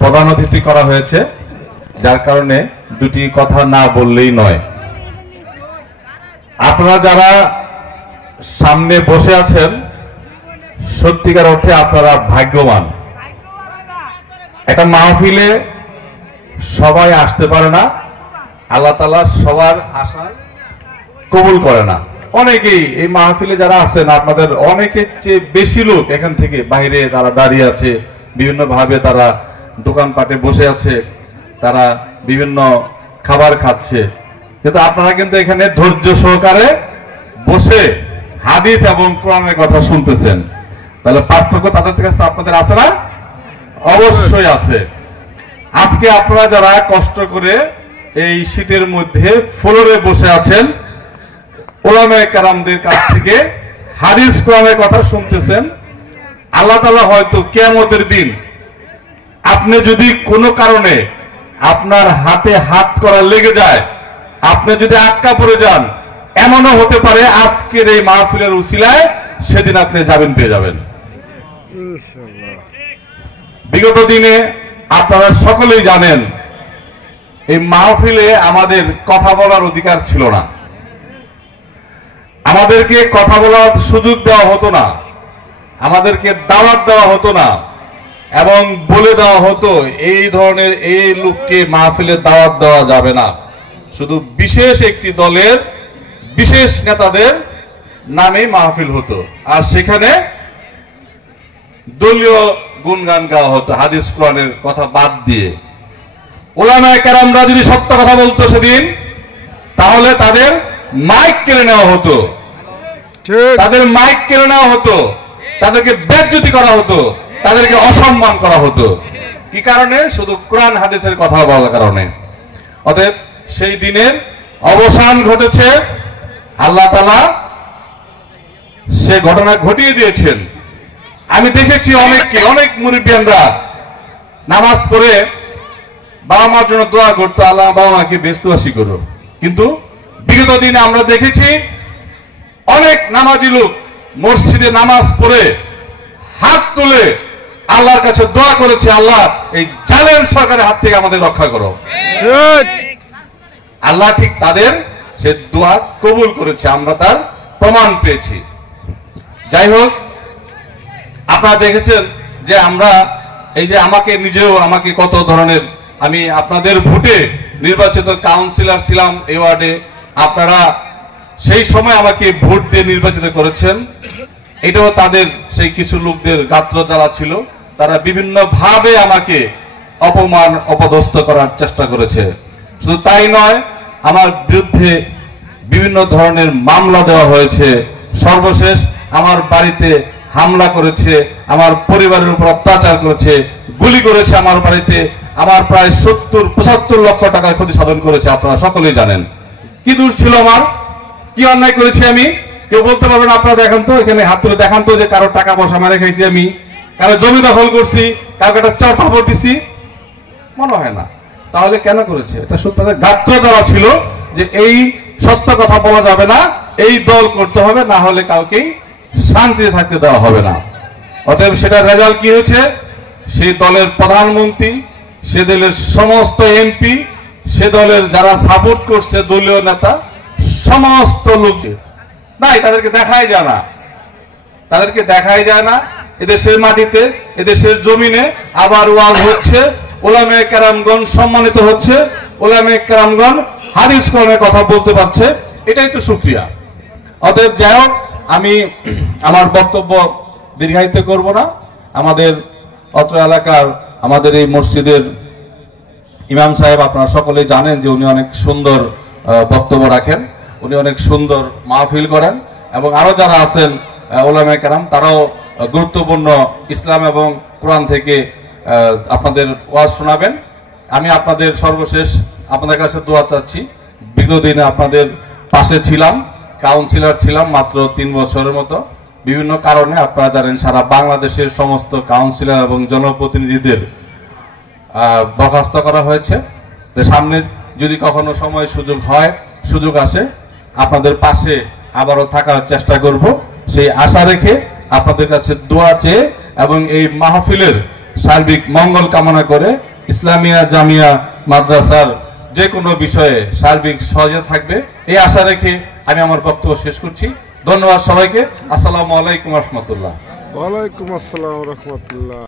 প্রধান অতিথি করা হয়েছে, যার কারণে দুটি কথা না বললেই নয়। আপনারা যারা সামনে বসে আছেন, সত্যিকার অর্থে আপনারা ভাগ্যবান। একটা মাহফিলে সবাই আসতে পারে না, আল্লাহ তাআলা সবার আশা কবুল করে না। অনেকেই এই মাহফিলে যারা আছেন, আপনাদের অনেকের চেয়ে বেশি লোক এখান থেকে বাইরে তারা দাঁড়িয়ে আছে, বিভিন্ন ভাবে তারা দোকানপাটে বসে আছে, তারা বিভিন্ন খাবার খাচ্ছে, কিন্তু আপনারা কিন্তু এখানে ধৈর্য সহকারে বসে হাদিস এবং কোরআনের কথা শুনতেছেন। তাহলে পার্থক্য তাদের কাছে আপনাদের আছে না? অবশ্যই আছে। আজকে আপনারা যারা কষ্ট করে এই শীতের মধ্যে ফ্লোরে বসে আছেন, উলামায়ে কেরামদের কাছ থেকে হাদিস কোরআনের কথা শুনতেছেন, আল্লাহ তাআলা হয়তো কিয়ামতের দিন আপনি যদি কোনো কারণে আপনার হাতে হাত করা লেগে যায়, আপনি যদি আটকা পড়ে যান, এমনও হতে পারে আজকের এই মাহফিলের উসিলায় সেদিন আপনি জামিন পেয়ে যাবেন ইনশাআল্লাহ। বিগত দিনে আপনারা সকলেই জানেন, এই মাহফিলে আমাদের কথা বলার অধিকার ছিল না, আমাদেরকে কথা বলার সুযোগ দেওয়া হতো না, আমাদেরকে দাওয়াত দেওয়া হতো না, এবং বলে দেওয়া হতো এই ধরনের এই লোককে মাহফিলে দাওয়াত দেওয়া যাবে না, শুধু বিশেষ একটি দলের বিশেষ নেতাদের নামে মাহফিল হতো, আর সেখানে দলীয় গুণগান গাওয়া হতো হাদিস কোরআনের কথা বাদ দিয়ে। উলামায়ে কেরামরা যদি সত্য কথা বলতো সেদিন, তাহলে তাদের মাইক কেড়ে নেওয়া হতো, তাদের মাইক কেড়ে নেওয়া হতো, তাদেরকে বেজ্জতি করা হতো, তাদেরকে অসম্মান করা হতো। কি কারণে? শুধু কোরআন হাদিসের কথা বলার কারণে। অতএব সেই দিনের অবসান ঘটেছে, আল্লাহ তাআলা সে ঘটনা ঘটিয়ে দিয়েছেন। আমি দেখেছি অনেককে, অনেক মুরিব্বিয়ানরা নামাজ পড়ে বাবা মার জন্য দোয়া করতো, আল্লাহ বাবা মাকে বেহেশতবাসী করো, কিন্তু বিগত দিনে আমরা দেখেছি অনেক নামাজি লোক মসজিদে নামাজ পড়ে হাত তুলে আল্লাহর কাছে দোয়া করেছে, আল্লাহ এই জালেম সরকারের হাত থেকে আমাদের রক্ষা করো। আল্লাহ ঠিক তাদের সে দোয়া কবুল করেছে, আমরা তার প্রমাণ পেয়েছি। যাই হোক, আপনারা দেখেছেন যে আমরা এই যে আমাকে কত ধরনের, আমি আপনাদের ভোটে নির্বাচিত কাউন্সিলর ছিলাম এই ওয়ার্ডে, আপনারা সেই সময় আমাকে ভোট দিয়ে নির্বাচিত করেছেন। এটাও তাদের সেই কিছু লোকদের গাত্র জ্বালা ছিল, তারা বিভিন্ন ভাবে আমাকে অপমান অপদস্থ করার চেষ্টা করেছে। শুধু তাই নয়, আমার বিরুদ্ধে বিভিন্ন ধরনের মামলা দেওয়া হয়েছে, সর্বশেষ আমার বাড়িতে হামলা করেছে, আমার পরিবারের উপর অত্যাচার করেছে, গুলি করেছে আমার বাড়িতে, আমার প্রায় 70-75 লক্ষ টাকার ক্ষতি সাধন করেছে। আপনারা সকলেই জানেন কি দোষ ছিল আমার, কি অন্যায় করেছি আমি। কেউ বলতে পারবেন? আপনারা দেখান তো, এখানে হাত তুলে দেখান তো যে কারো টাকা পয়সা মেরে খাইছি আমি, কারো জমি দখল করছি, কাউকে একটা চর থাপড় দিছি, মনে হয় না। তাহলে কেন করেছে? এটা শুধু তাদের গাত্র দেওয়া ছিল যে এই সত্য কথা বলা যাবে না, এই দল করতে হবে, না হলে কাউকেই শান্তিতে থাকতে দেওয়া হবে না। অতএব সেটার রেজাল্ট কি হয়েছে? সেই দলের প্রধানমন্ত্রী, সে দলের সমস্ত এমপি, সে দলের যারা সাপোর্ট করছে দলীয় নেতা, সমস্ত লোক নাই, তাদেরকে দেখাই যায় না, তাদেরকে দেখাই যায় না। এদেশের মাটিতে, এদেশের জমিনে আবার ওয়াজ হচ্ছে, উলামায়ে কেরামগণ সম্মানিত হচ্ছে, উলামায়ে কেরামগণ হাদিস কোরআনের কথা বলতে পারছে, এটাই তো শুকরিয়া। অতএব যাই হোক, আমি আমার বক্তব্য দীর্ঘায়িত করব না। আমাদের অত্র এলাকার আমাদের এই মসজিদের ইমাম সাহেব, আপনারা সকলেই জানেন যে উনি অনেক সুন্দর বক্তব্য রাখেন, উনি অনেক সুন্দর মাহফিল করেন, এবং আরো যারা আছেন উলামায়ে কেরাম, তারাও গুরুত্বপূর্ণ ইসলাম এবং কোরআন থেকে আপনাদের ওয়াজ শোনাবেন। আমি আপনাদের সর্বশেষ আপনাদের কাছে দোয়া চাচ্ছি। বিগত দিনে আপনাদের পাশে ছিলাম, কাউন্সিলর ছিলাম মাত্র 3 বছরের মতো। বিভিন্ন কারণে আপনারা জানেন সারা বাংলাদেশের সমস্ত কাউন্সিলর এবং জনপ্রতিনিধিদের বরখাস্ত করা হয়েছে। সামনে যদি কখনো সময় সুযোগ আসে, আপনাদের পাশে আবারও থাকার চেষ্টা করব, সেই আশা রেখে আপনাদের কাছে দোয়া চেয়ে এবং এই মাহফিলের সার্বিক মঙ্গল কামনা করে ইসলামিয়া জামিয়া মাদ্রাসার যে কোনো বিষয়ে সার্বিক সহযোগিতা থাকবে এই আশা রেখে আমি আমার বক্তব্য শেষ করছি। ধন্যবাদ সবাইকে। আসসালামু আলাইকুম রহমতুল্লাহ। ওয়ালাইকুম আসসালাম রহমতুল্লাহ।